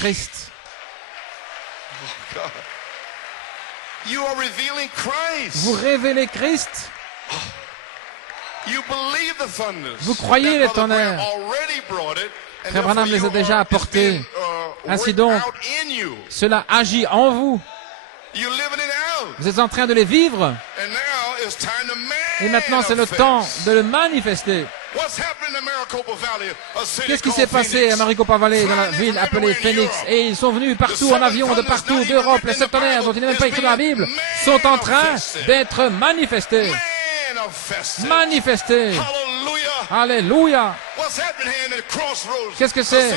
Christ. You are revealing Christ. Vous révélez Christ. You believe the thunders. Vous croyez les tonnerres. Frère Branham les a déjà apportés. Ainsi donc, cela agit en vous. Vous êtes en train de les vivre. Et maintenant, c'est le temps de le manifester. Qu'est-ce qui s'est passé à Maricopa Valley, dans la ville appelée Phoenix? Et ils sont venus partout en avion, de partout, d'Europe. Les 7 tonnerres, dont il n'est même pas écrit dans la Bible, sont en train d'être manifestés. Manifestés. Alléluia. Qu'est-ce que c'est?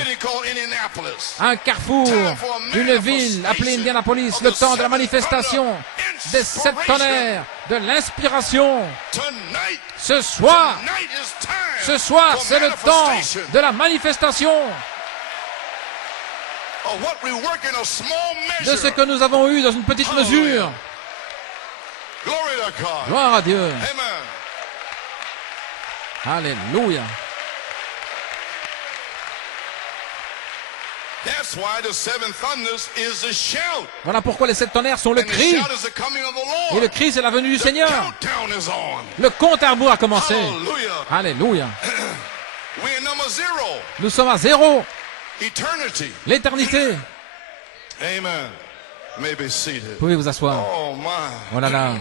Un carrefour, une ville appelée Indianapolis, le temps de la manifestation des 7 tonnerres, de l'inspiration. Ce soir, c'est le temps de la manifestation de ce que nous avons eu dans une petite mesure. Gloire à Dieu. Alléluia. Voilà pourquoi les 7 tonnerres sont le cri. Et le cri, c'est la venue du Seigneur. Le compte à rebours a commencé. Alléluia. Nous sommes à 0. L'éternité. Vous pouvez vous asseoir. Oh là là.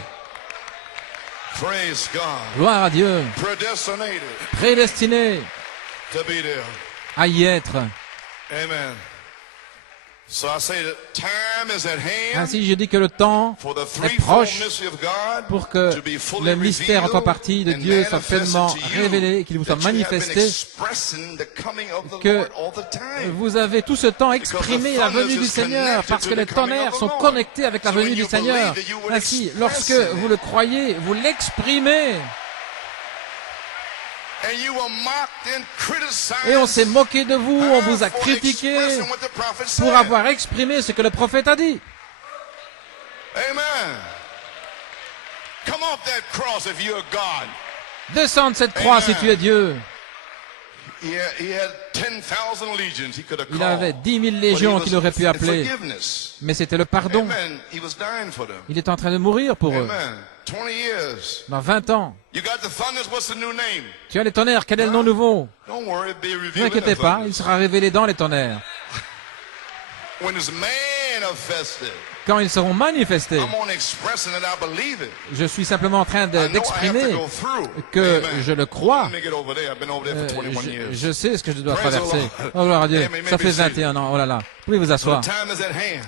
Gloire à Dieu. Prédestiné à y être. Ainsi, je dis que le temps est proche pour que le mystère en trois parties de Dieu soit pleinement révélé, qu'il vous soit manifesté, que vous avez tout ce temps exprimé la venue du Seigneur, parce que les tonnerres sont connectés avec la venue du Seigneur. Ainsi, lorsque vous le croyez, vous l'exprimez. Et on s'est moqué de vous, on vous a critiqué pour avoir exprimé ce que le prophète a dit. Descends de cette croix si tu es Dieu. Il avait 10 000 légions qu'il aurait pu appeler, mais c'était le pardon. Il est en train de mourir pour eux. Dans 20 ans. Tu as les tonnerres, quel est le nom nouveau? Ne vous inquiétez pas, il sera révélé dans les tonnerres. Quand ils seront manifestés, je suis simplement en train d'exprimer que je le crois. Je sais ce que je dois traverser. Oh gloire à Dieu, ça fait 21 ans, oh là là. Vous pouvez vous asseoir.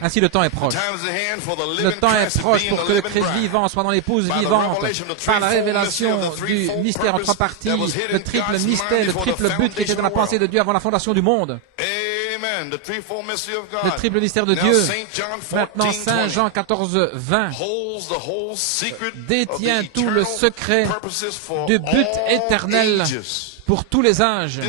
Ainsi le temps est proche. Le temps est proche pour que le Christ vivant soit dans l'épouse vivante par la révélation du mystère en trois parties, le triple mystère, le triple but qui était dans la pensée de Dieu avant la fondation du monde. Le triple mystère de Dieu. Maintenant, Saint Jean 14, 20 détient tout le secret du but éternel pour tous les âges.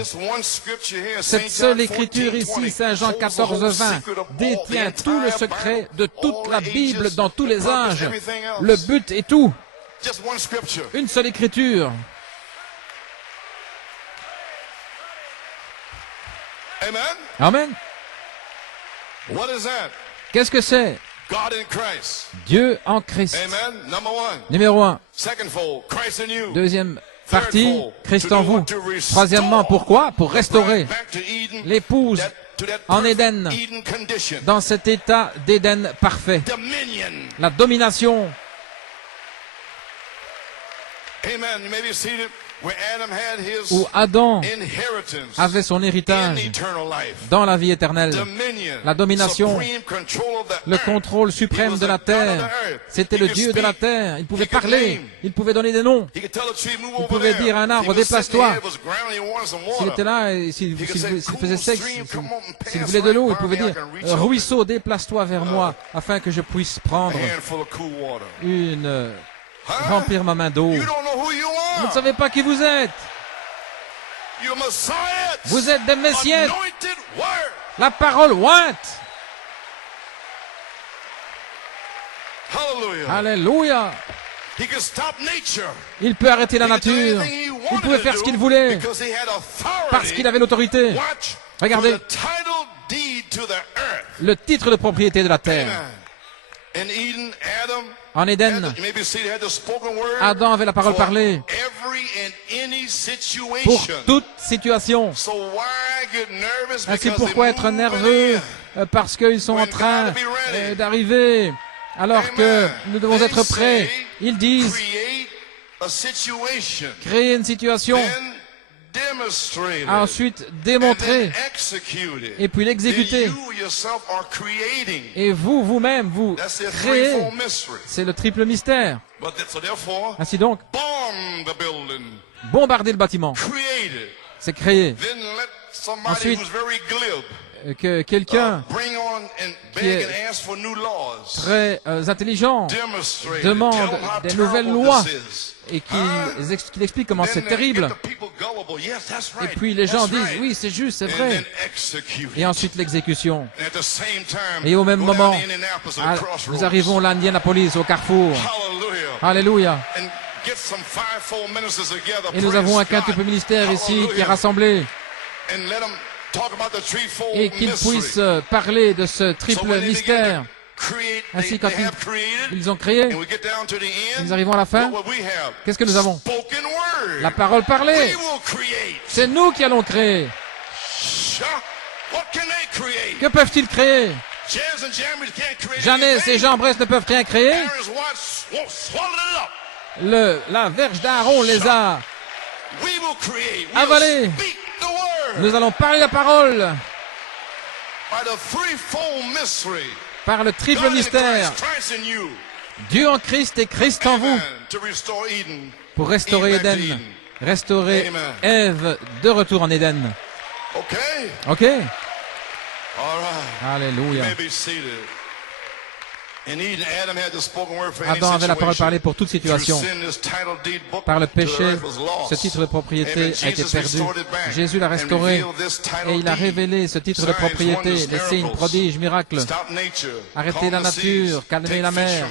Cette seule écriture ici, Saint Jean 14, 20, détient tout le secret de toute la Bible dans tous les âges. Le but est tout. Une seule écriture. Amen. Qu'est-ce que c'est? Dieu en Christ. Numéro 1. Deuxième partie, Christ en vous. Troisièmement, pourquoi? Pour restaurer l'épouse en Éden, dans cet état d'Éden parfait. La domination. Où Adam avait son héritage dans la vie éternelle. La domination, le contrôle suprême de la terre. C'était le Dieu de la terre. Il pouvait parler, il pouvait donner des noms. Il pouvait dire à un arbre, déplace-toi. S'il était là, et s'il faisait sec, s'il voulait de l'eau, il pouvait dire, ruisseau, déplace-toi vers moi, afin que je puisse prendre remplir ma main d'eau. Vous ne savez pas qui vous êtes. Vous êtes des messieurs. La parole ointe. Alléluia. Il peut arrêter la nature. Il pouvait faire ce qu'il voulait. Parce qu'il avait l'autorité. Regardez. le titre de propriété de la terre. En Éden, Adam avait la parole parlée pour toute situation. Ainsi, pourquoi être nerveux? Parce qu'ils sont en train d'arriver, alors que nous devons être prêts. Ils disent, créer une situation, ensuite démontrer, et puis l'exécuter. Et vous-même, vous créez. C'est le triple mystère. Ainsi donc, bombarder le bâtiment, c'est créer. Ensuite, que quelqu'un qui est très intelligent demande des nouvelles lois et qu'il explique comment c'est terrible. Et puis les gens disent, oui, c'est juste, c'est vrai. Et ensuite l'exécution. Et au même moment, nous arrivons à Indianapolis, au carrefour. Alléluia. Et nous avons un quintuple ministère ici qui est rassemblé. Et qu'ils puissent parler de ce triple mystère. Ainsi, quand ils ont créé, nous arrivons à la fin. Qu'est-ce que nous avons? La parole parlée. C'est nous qui allons créer. Que peuvent-ils créer? Janès et Jean Brest ne peuvent rien créer. La verge d'Aaron les a avalés. Nous allons parler la parole par le triple mystère. Dieu en Christ et Christ en vous pour restaurer Éden, restaurer Ève de retour en Éden. Ok? Alléluia. Adam avait la parole parlée pour toute situation. Par le péché, ce titre de propriété a été perdu. Jésus l'a restauré et il a révélé ce titre de propriété, les signes, prodiges, miracles. Arrêter la nature, calmer la mer,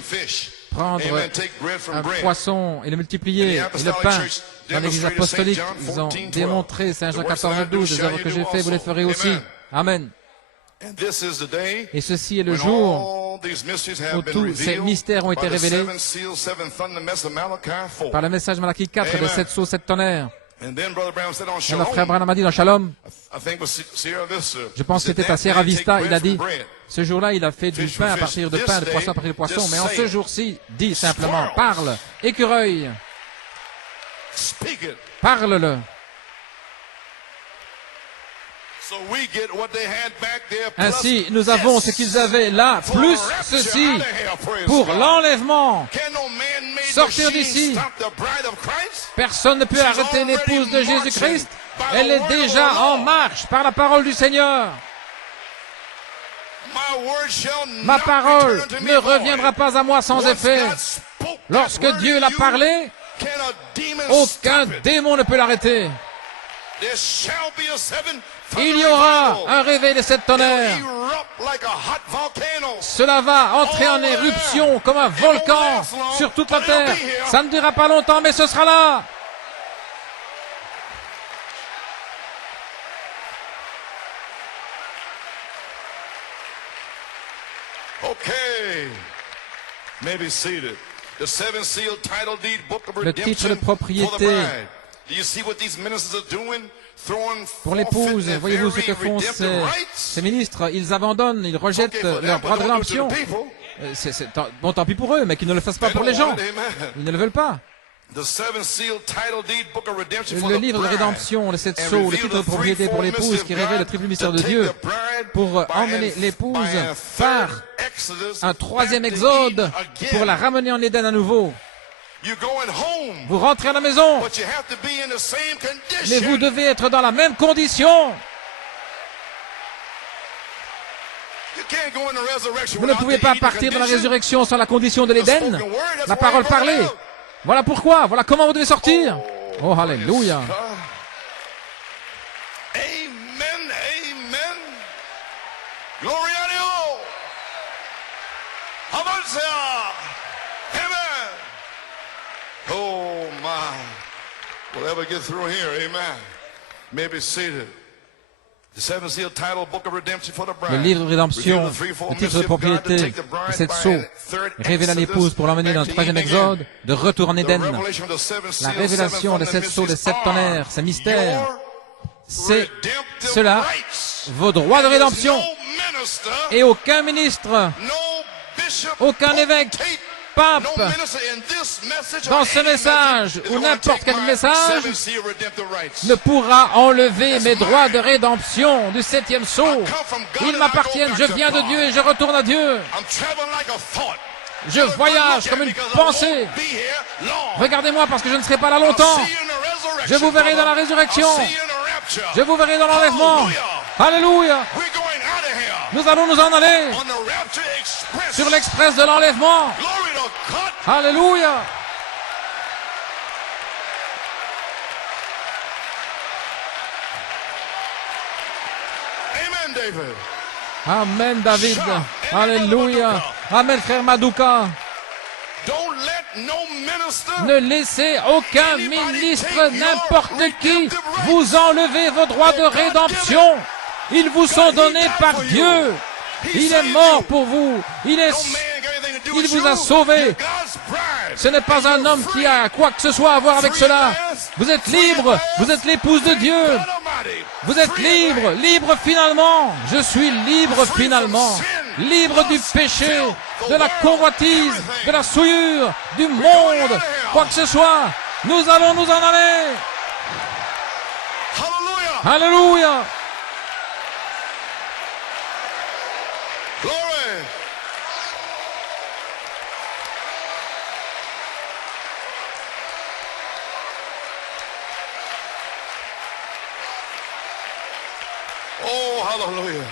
prendre un poisson et le multiplier, et le pain. Dans l'église apostolique, ils ont démontré, Saint Jean 14:12, les œuvres que j'ai faites, vous les ferez aussi. Amen. Et ceci est le jour où tous ces mystères ont été révélés par le message Malachie 4 des 7 sceaux, 7 tonnerres. Et le frère Branham a dit dans Shalom, je pense que c'était à Sierra Vista, il a dit, ce jour-là, il a fait du pain à partir de pain, de poisson à partir de poisson, mais en ce jour-ci, dis simplement, parle, écureuil, parle-le. Ainsi, nous avons ce qu'ils avaient là, plus ceci, pour l'enlèvement. Sortir d'ici. Personne ne peut arrêter l'épouse de Jésus-Christ. Elle est déjà en marche par la parole du Seigneur. Ma parole ne reviendra pas à moi sans effet. Lorsque Dieu l'a parlé, aucun démon ne peut l'arrêter. Il y aura un réveil de 7 tonnerres. Cela va entrer en éruption comme un volcan sur toute la terre. Ça ne durera pas longtemps, mais ce sera là. Le titre de propriété pour l'épouse, voyez-vous ce que font ces ministres? Ils abandonnent, ils rejettent leur droit de rédemption. Bon, tant pis pour eux, mais qu'ils ne le fassent pas pour les gens. Ils ne le veulent pas. Le livre de rédemption, les 7 sceaux, le titre de propriété pour l'épouse qui révèle le triple mystère de Dieu pour emmener l'épouse par un troisième exode pour la ramener en Éden à nouveau. Vous rentrez à la maison, mais vous devez être dans la même condition. Vous ne pouvez pas partir dans la résurrection sans la condition de l'Éden, la parole parlée. Voilà pourquoi, voilà comment vous devez sortir. Oh, alléluia. Amen, amen. Glory à Dieu. Amen. Oh my. We'll ever get through here, amen. May be seated. Le livre de rédemption, le titre de propriété de cette sceau, révèle à l'épouse pour l'emmener dans le 3e exode, de retour en Éden. La révélation de cette sceau, de sept tonnerres, ces mystères, c'est cela, vos droits de rédemption. Et aucun ministre, aucun évêque, pape, dans ce message, ou n'importe quel message, ne pourra enlever mes droits de rédemption du 7e sceau. Ils m'appartiennent, je viens de Dieu et je retourne à Dieu. Je voyage comme une pensée. Regardez-moi parce que je ne serai pas là longtemps. Je vous verrai dans la résurrection. Je vous verrai dans l'enlèvement. Alléluia. Nous allons nous en aller sur l'express de l'enlèvement. Alléluia. Amen, David. Alléluia. Amen, frère Maduka. Ne laissez aucun ministre, n'importe qui, vous enlever vos droits de rédemption. Ils vous sont donnés par Dieu. Il est mort pour vous. Il vous a sauvé. Ce n'est pas un homme qui a quoi que ce soit à voir avec cela. Vous êtes libre. Vous êtes l'épouse de Dieu. Vous êtes libre. Libre finalement. Je suis libre finalement. Libre du péché, de la convoitise, de la souillure, du monde. Quoi que ce soit. Nous allons nous en aller. Alléluia. Oh, hallelujah.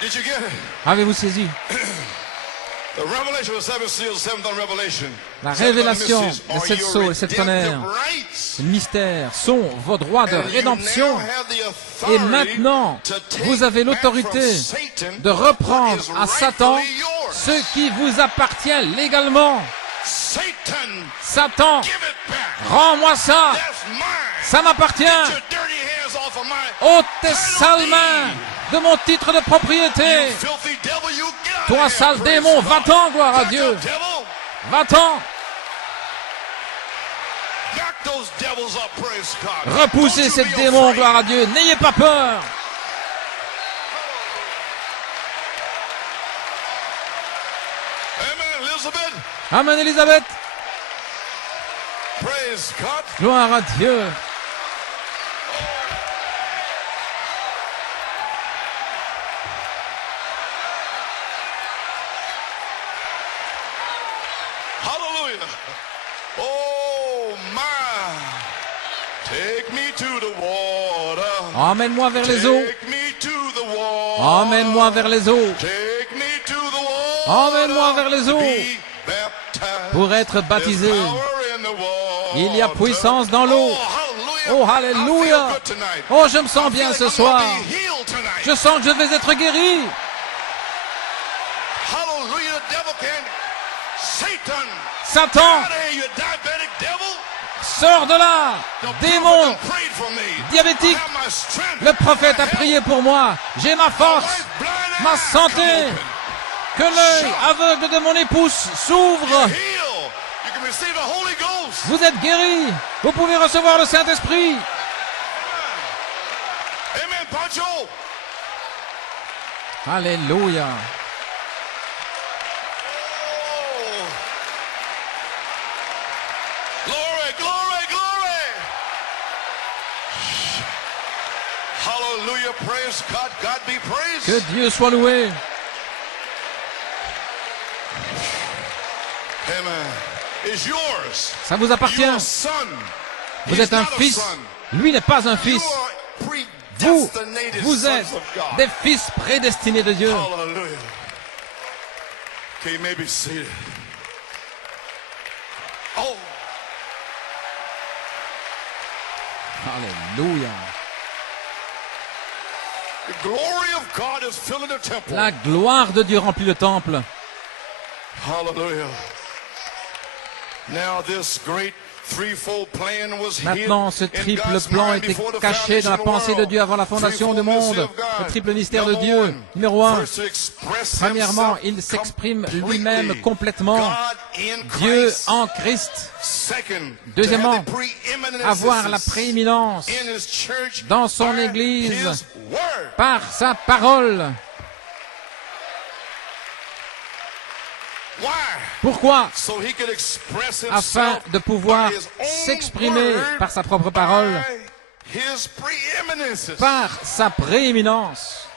Did you get it? Avez-vous saisi? The revelation of the seven seals, seventh revelation. La révélation de cette sceau et cette tonnerre, ce mystère, sont vos droits de rédemption. Et maintenant, vous avez l'autorité de reprendre à Satan ce qui vous appartient légalement. Satan, rends-moi ça. Ça m'appartient. Ôte tes sales mains de mon titre de propriété. Toi, sale démon, va-t'en, gloire à Dieu. Va-t'en. Repoussez ces démons, gloire à Dieu. N'ayez pas peur. Amen, Élisabeth. Gloire à Dieu. Emmène-moi vers les eaux. Emmène-moi vers les eaux. Emmène-moi vers les eaux. Pour être baptisé. Il y a puissance dans l'eau. Oh, alléluia. Oh, je me sens bien ce soir. Je sens que je vais être guéri. Satan, sors de là, démon diabétique. Le prophète a prié pour moi. J'ai ma force, ma santé. Que l'œil aveugle de mon épouse s'ouvre. Vous êtes guéri. Vous pouvez recevoir le Saint-Esprit. Alléluia. Que Dieu soit loué. Ça vous appartient. Vous êtes un fils. Lui n'est pas un fils. Vous êtes des fils prédestinés de Dieu. Alléluia. La gloire de Dieu remplit le temple. Hallelujah. Now this great Maintenant, ce triple plan était caché dans la pensée de Dieu avant la fondation du monde. Le triple mystère de Dieu. Numéro 1. Premièrement, il s'exprime lui-même complètement. Dieu en Christ. Deuxièmement, avoir la prééminence dans son Église par sa parole. Pourquoi? Afin de pouvoir s'exprimer par sa propre parole, par sa prééminence.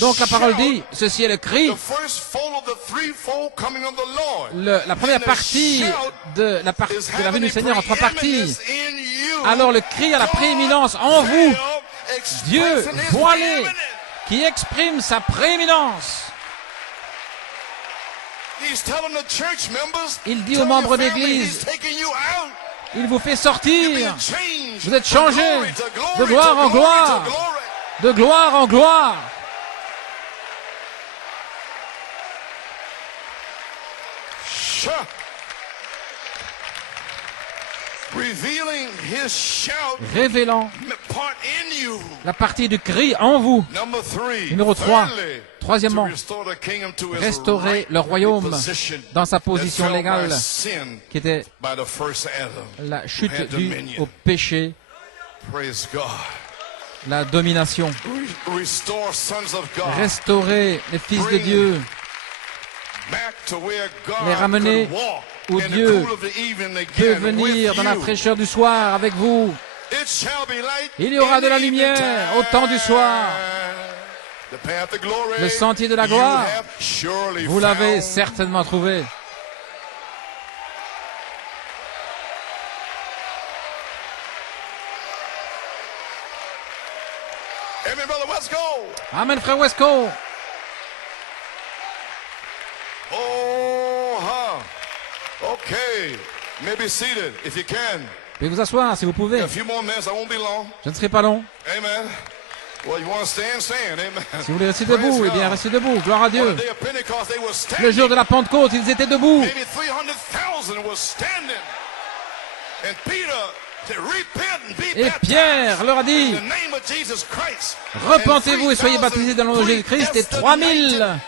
Donc la parole dit, ceci est le cri, la première partie de la venue du Seigneur en trois parties. Alors le cri à la prééminence en vous, Dieu voilé, qui exprime sa prééminence. Il dit aux membres d'église, il vous fait sortir, vous êtes changés de gloire en gloire, de gloire en gloire. Révélant la partie du cri en vous. Numéro 3. Troisièmement, restaurer le royaume dans sa position légale, qui était la chute due au péché, la domination. Restaurer les fils de Dieu, les ramener où Dieu peut venir dans la fraîcheur du soir avec vous. Il y aura de la lumière au temps du soir. Le sentier de la gloire, vous l'avez certainement trouvé. Amen, frère Wesco. Okay, maybe seated if you can. Pouvez vous asseoir si vous pouvez. A few more minutes, I won't be long. Je ne serai pas long. Amen. Well, you want to stand, stand. Amen. Si vous voulez rester debout, eh bien restez debout. Gloire à Dieu. Le jour de la Pentecôte, ils étaient debout. Maybe 300,000 was standing. And Et Pierre leur a dit, repentez-vous et soyez baptisés dans le nom de Jésus-Christ. Et 3000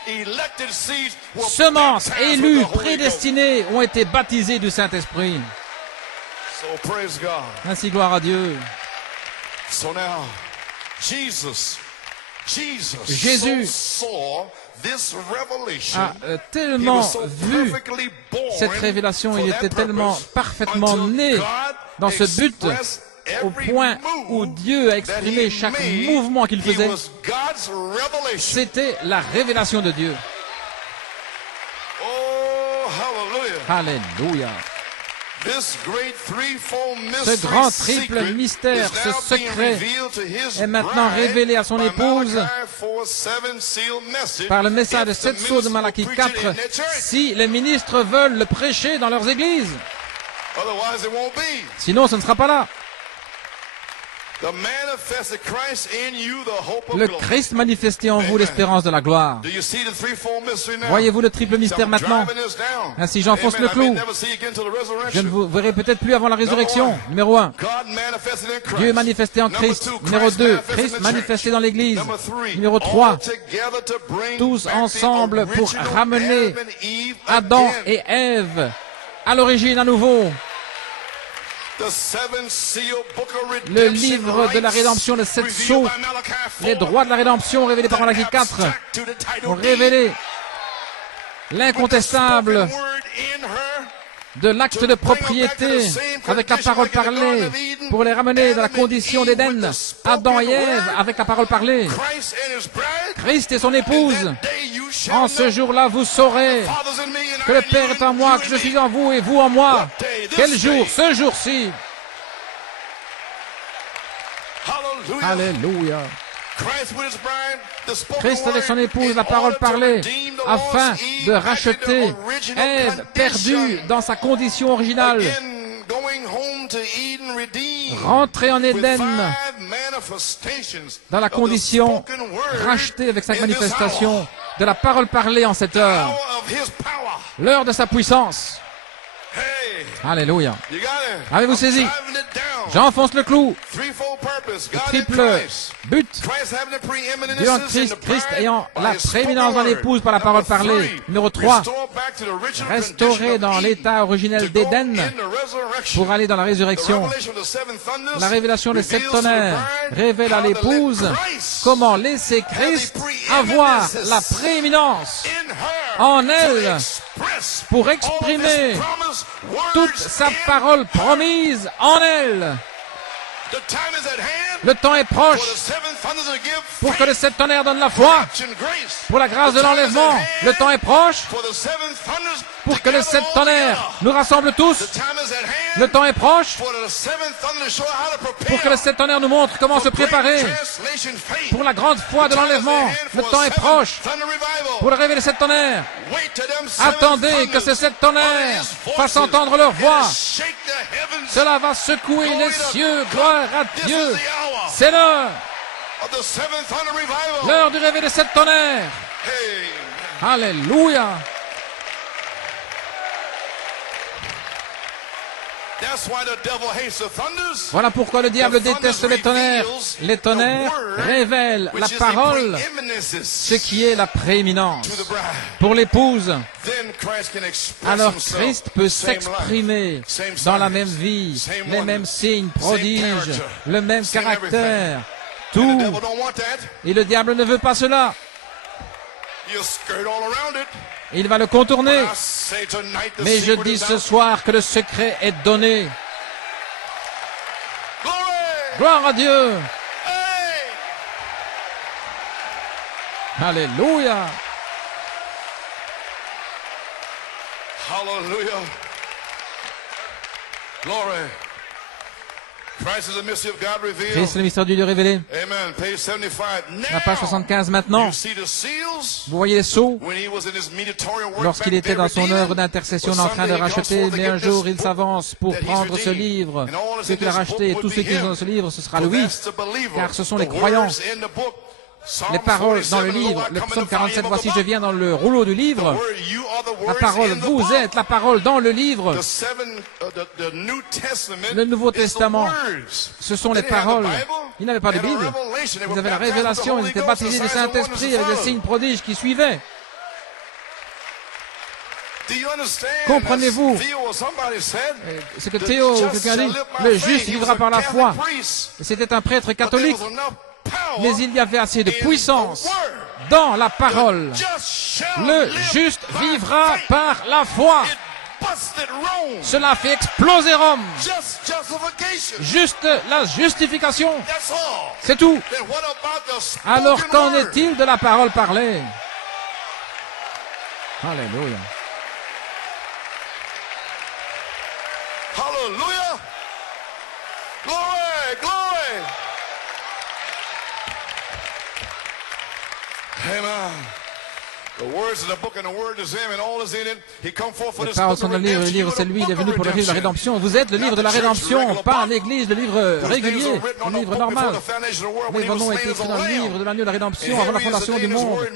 semences élues, prédestinées, ont été baptisées du Saint-Esprit. Ainsi, gloire à Dieu. Jésus a tellement vu cette révélation, il était tellement parfaitement né dans ce but, au point où Dieu a exprimé chaque mouvement qu'il faisait. C'était la révélation de Dieu. Alléluia. Ce grand triple mystère, ce secret, est maintenant révélé à son épouse par le message de 7 sceaux de Malachie 4, si les ministres veulent le prêcher dans leurs églises. Sinon, ce ne sera pas là. Le Christ manifesté en vous l'espérance de la gloire. Voyez-vous le triple mystère maintenant? Ainsi j'enfonce le clou. Je ne vous verrai peut-être plus avant la résurrection. Numéro 1. Dieu manifesté en Christ. Numéro 2. Christ manifesté dans l'Église. Numéro 3. Tous ensemble pour ramener Adam et Ève à l'origine à nouveau. Le livre de la rédemption, les 7 sceaux, les droits de la rédemption révélés par Malachie 4 ont révélé l'incontestable de l'acte de propriété avec la parole parlée pour les ramener dans la condition d'Éden, Adam et Ève avec la parole parlée. Christ et son épouse. En ce jour-là, vous saurez que le Père est en moi, que je suis en vous et vous en moi. Quel jour? Ce jour-ci. Alléluia. Christ avec son épouse, la parole parlée, afin de racheter Ève perdue dans sa condition originale. Rentrer en Éden dans la condition rachetée avec 5 manifestations de la parole parlée en cette heure. L'heure de sa puissance. Alléluia. Avez-vous saisi? J'enfonce le clou. Le triple but. Christ ayant la prééminence dans l'épouse par la parole parlée. Numéro 3. Restauré dans l'état originel d'Éden pour aller dans la résurrection. La révélation des 7 tonnerres révèle à l'épouse comment laisser Christ avoir la prééminence en elle pour exprimer toute sa parole promise en elle. Le temps est proche pour que les 7 tonnerres donnent la foi pour la grâce de l'enlèvement. Le temps est proche pour que les 7 tonnerres nous rassemblent tous. Le temps est proche pour que les 7 tonnerres nous montrent comment se préparer pour la grande foi de l'enlèvement. Le temps est proche pour révéler les 7 tonnerres. Attendez que ces 7 tonnerres fassent entendre leur voix. Cela va secouer les cieux. Gloire à Dieu. C'est l'heure du réveil des 7 tonnerres. Alléluia. Voilà pourquoi le diable déteste les tonnerres. Les tonnerres révèlent la parole, ce qui est la prééminence pour l'épouse. Alors Christ peut s'exprimer dans la même vie, les mêmes signes, prodiges, le même caractère, tout. Et le diable ne veut pas cela. Il va le contourner. Mais je dis ce soir que le secret est donné. Gloire à Dieu. Alléluia. Hallelujah. Glory. Christ is the mystery of God revealed. Christ, le mystère de Dieu révélé. Amen. Page 75. La page 75 maintenant. Vous voyez les sceaux lorsqu'il était dans son œuvre d'intercession en train de racheter, mais un jour il s'avance pour prendre ce livre. Ce qu'il a racheté et tous ceux qui sont dans ce livre, ce sera lui, car ce sont les croyants. Les paroles dans le livre, le psaume 47, voici je viens dans le rouleau du livre. La parole, vous êtes la parole dans le livre. Le Nouveau Testament, ce sont les paroles. Ils n'avaient pas de Bible. Ils avaient la révélation, ils étaient baptisés du Saint-Esprit avec des signes prodiges qui suivaient. Comprenez-vous ce que Théo ou quelqu'un dit? Le juste vivra par la foi. C'était un prêtre catholique. Mais il y avait assez de puissance dans la parole. Le juste vivra par la foi. Cela fait exploser Rome. Juste la justification. C'est tout. Alors qu'en est-il de la parole parlée? Alléluia. Hallelujah. Glory, glory. Amen. The words of the book and the word is him and all is in it. He come forth for les this paroles book sont of dans le livre, c'est lui, il est venu pour le livre de la rédemption. Vous êtes le livre de la rédemption, pas l'église, le livre régulier, le livre normal. Mais vos noms ont été écrits dans le livre de l'agneau de la rédemption avant la fondation du monde.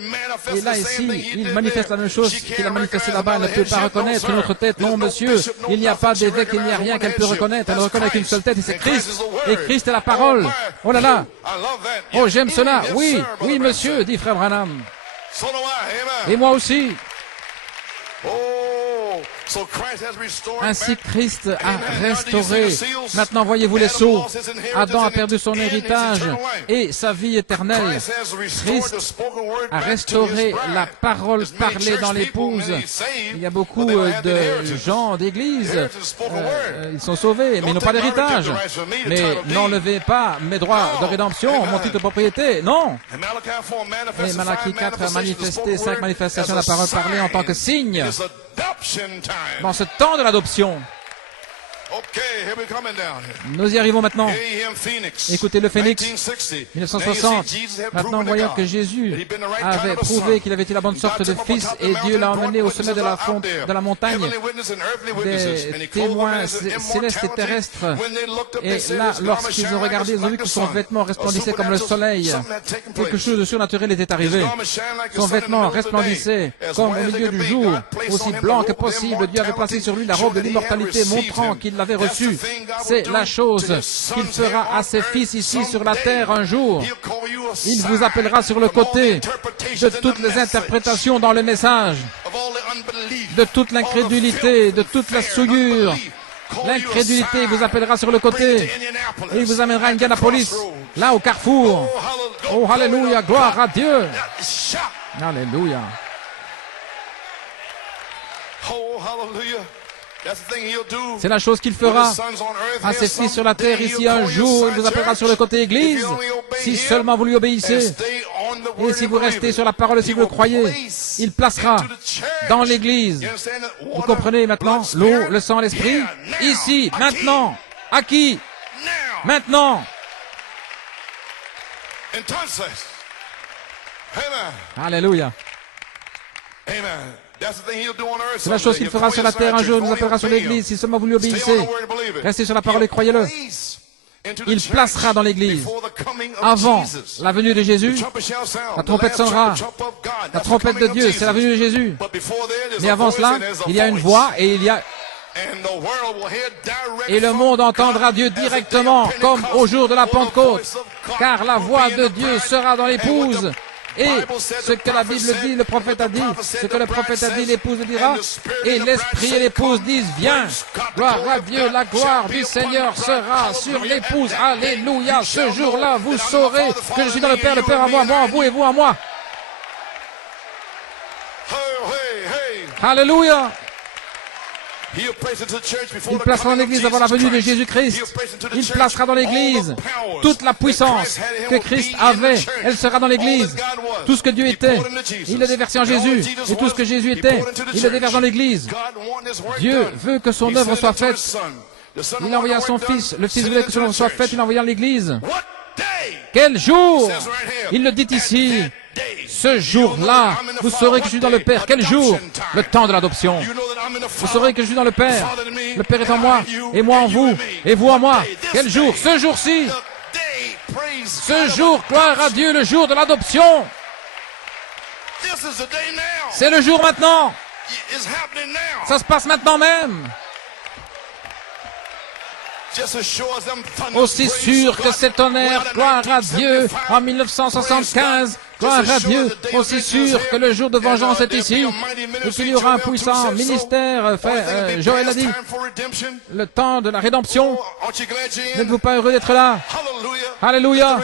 Et là, ici, il manifeste la même chose qu'il a manifesté là-bas. Elle ne peut pas reconnaître une autre tête. Non, monsieur, il n'y a pas d'évêque, il n'y a rien qu'elle peut reconnaître. Elle ne reconnaît qu'une seule tête et c'est Christ. Et Christ est la parole. Oh là là. Oh, j'aime cela. Oui, oui, monsieur, dit frère Branham. Et moi aussi. Ainsi Christ a restauré. Maintenant voyez-vous les sceaux. Adam a perdu son héritage et sa vie éternelle. Christ a restauré la parole parlée dans l'épouse. Il y a beaucoup de gens d'église. Ils sont sauvés, mais ils n'ont pas d'héritage. Mais n'enlevez pas mes droits de rédemption, mon titre de propriété. Non. Et Malachie 4 a manifesté 5 manifestations de la parole parlée en tant que signe. Dans ce temps de l'adoption. Nous y arrivons maintenant. Écoutez le Phénix, 1960. Maintenant, voyant que Jésus avait prouvé qu'il avait été la bonne sorte de fils et Dieu l'a emmené au sommet de la montagne, des témoins célestes et terrestres. Et là, lorsqu'ils ont regardé, ils ont vu que son vêtement resplendissait comme le soleil. Quelque chose de surnaturel était arrivé. Son vêtement resplendissait comme au milieu du jour, aussi blanc que possible. Dieu avait placé sur lui la robe de l'immortalité, montrant qu'il l'avait reçue. C'est la chose qu'il fera à ses fils ici sur la terre un jour. Il vous appellera sur le côté de toutes les interprétations dans le message, de toute l'incrédulité, de toute la souillure. L'incrédulité vous appellera sur le côté et il vous amènera à Indianapolis, là au carrefour. Oh, alléluia, gloire à Dieu. Alléluia. C'est la chose qu'il fera à ses fils sur la terre ici un jour. Il vous appellera sur le côté église, si seulement vous lui obéissez. Et si vous restez sur la parole, si vous le croyez, il placera dans l'église. Vous comprenez maintenant? L'eau, le sang, l'esprit. Ici, maintenant. À qui? Maintenant. Alléluia. C'est la chose qu'il fera sur la terre un jour. Il nous appellera sur l'église, si seulement vous lui obéissez. Restez sur la parole et croyez-le. Il placera dans l'église, avant la venue de Jésus, la trompette sonnera. La trompette de Dieu, c'est la venue de Jésus. Mais avant cela, il y a une voix et et le monde entendra Dieu directement, comme au jour de la Pentecôte. Car la voix de Dieu sera dans l'épouse. Et ce que la Bible dit, le prophète a dit, ce que le prophète a dit, l'épouse le dira, et l'esprit et l'épouse disent, viens, gloire à Dieu, la gloire du Seigneur sera sur l'épouse, alléluia, ce jour-là, vous saurez que je suis dans le Père à moi, moi en vous et vous en moi. Alléluia. Il placera dans l'église avant la venue de Jésus-Christ. Il placera dans l'église toute la puissance que Christ avait. Elle sera dans l'église. Tout ce que Dieu était, il le déversé en Jésus. Et tout ce que Jésus était, il le déverse dans l'église. Dieu veut que son œuvre soit faite. Il a envoyé son Fils. Le Fils voulait que son œuvre soit faite. Il l'a envoyé dans l'église. Quel jour? Il le dit ici. Ce jour-là, vous saurez que je suis dans le Père. Quel jour? Le temps de l'adoption. Vous saurez que je suis dans le Père. Le Père est en moi, et moi en vous, et vous en moi. Quel jour? Ce jour-ci. Ce jour, gloire à Dieu, le jour de l'adoption. C'est le jour maintenant. Ça se passe maintenant même. Aussi sûr que c'est tonnerre, gloire à Dieu, en 1975, gloire à Dieu, aussi sûr que le jour de vengeance est ici, et qu'il y aura un puissant ministère, Joël a dit, le temps de la rédemption. N'êtes-vous pas heureux d'être là? Alléluia,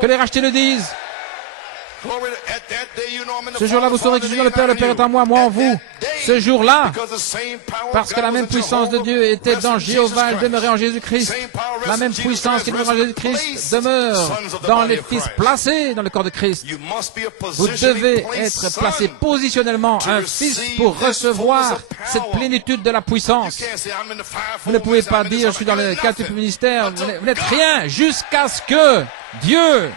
que les rachetés le disent. Ce jour-là, vous saurez que je suis dans le Père est en moi, moi en vous. Ce jour-là, parce que la même puissance de Dieu était dans Jéhovah, elle demeurait en Jésus-Christ. La même puissance qui demeure en Jésus-Christ demeure dans les fils placés dans le corps de Christ. Vous devez être placé positionnellement un fils pour recevoir cette plénitude de la puissance. Vous ne pouvez pas dire, je suis dans le quintuple ministère, vous n'êtes rien jusqu'à ce que Dieu...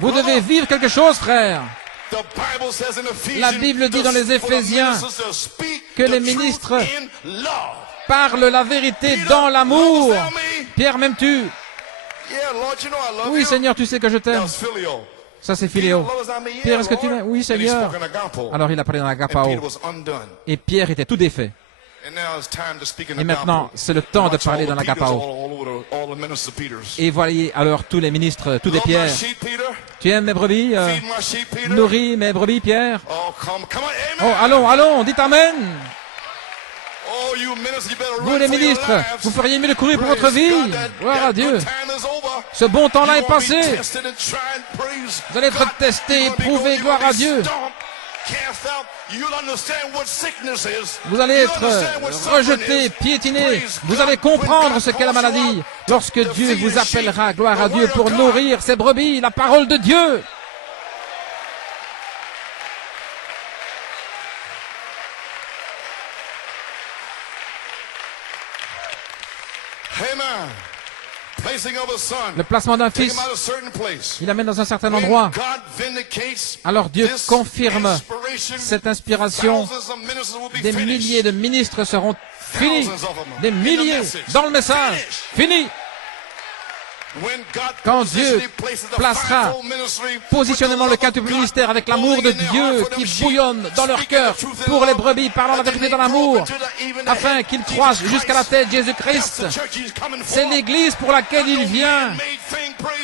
Vous devez vivre quelque chose, frère. La Bible dit dans les Éphésiens que les ministres parlent la vérité dans l'amour. Pierre, m'aimes-tu? Oui, Seigneur, tu sais que je t'aime. Ça, c'est Philéo. Pierre, est-ce que tu m'aimes? Oui, Seigneur. Alors, il a parlé dans l'agapao. Et Pierre était tout défait. Et maintenant, c'est le temps de parler dans l'agapao. Et voyez alors tous les ministres, tous des pierres. Tu aimes mes brebis? Nourris mes brebis, Pierre? Oh, allons, dites Amen. Vous les ministres, vous feriez mieux de courir pour votre vie. Gloire à Dieu. Ce bon temps-là est passé. Vous allez être testés, éprouvés, gloire à Dieu. Vous allez être rejeté, piétiné. Vous allez comprendre ce qu'est la maladie lorsque Dieu vous appellera, gloire à Dieu, pour nourrir ses brebis, la parole de Dieu. le placement d'un fils, il l'amène dans un certain endroit. Alors Dieu confirme cette inspiration. Des milliers de ministres seront finis. Des milliers dans le message. Fini. Quand Dieu placera positionnement le quintuple ministère avec l'amour de Dieu qui bouillonne dans leur cœur pour les brebis, parlant la vérité dans l'amour, afin qu'ils croissent jusqu'à la tête Jésus-Christ. C'est l'Église pour laquelle il vient,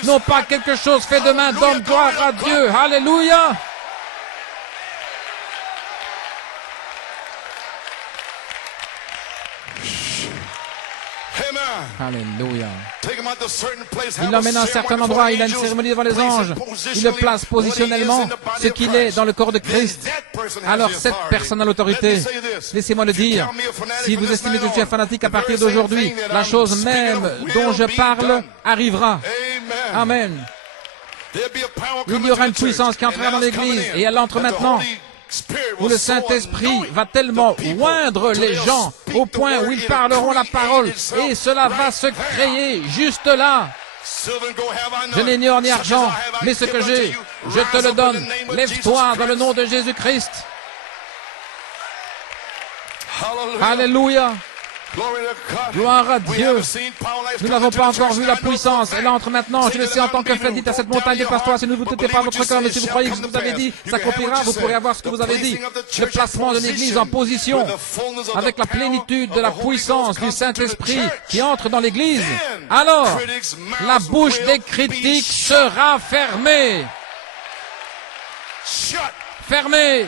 non pas quelque chose fait de main d'homme. Gloire à Dieu. Alléluia. Alléluia. Il l'emmène à un certain endroit, il a une cérémonie devant les anges, il le place positionnellement, ce qu'il est dans le corps de Christ. Alors cette personne a l'autorité. Laissez-moi le dire, si vous estimez que je suis un fanatique à partir d'aujourd'hui, la chose même dont je parle arrivera. Amen. Il y aura une puissance qui entrera dans l'Église, et elle entre maintenant, où le Saint-Esprit va tellement oindre les gens au point où ils parleront la parole, et cela va se créer juste là. Je n'ai ni or ni argent, mais ce que j'ai, je te le donne. Lève-toi dans le nom de Jésus-Christ. Alléluia. Gloire à Dieu. Nous n'avons pas encore vu la puissance. Elle entre maintenant. Je le sais en tant que fait. Dites à cette montagne, dépasse-toi. Si ne vous doutez pas votre cœur, mais si vous croyez que ce que vous avez dit s'accomplira, vous pourrez avoir ce que vous avez dit. Le placement de l'Église en position avec la plénitude de la puissance du Saint-Esprit qui entre dans l'Église. Alors, la bouche des critiques sera fermée. Fermée.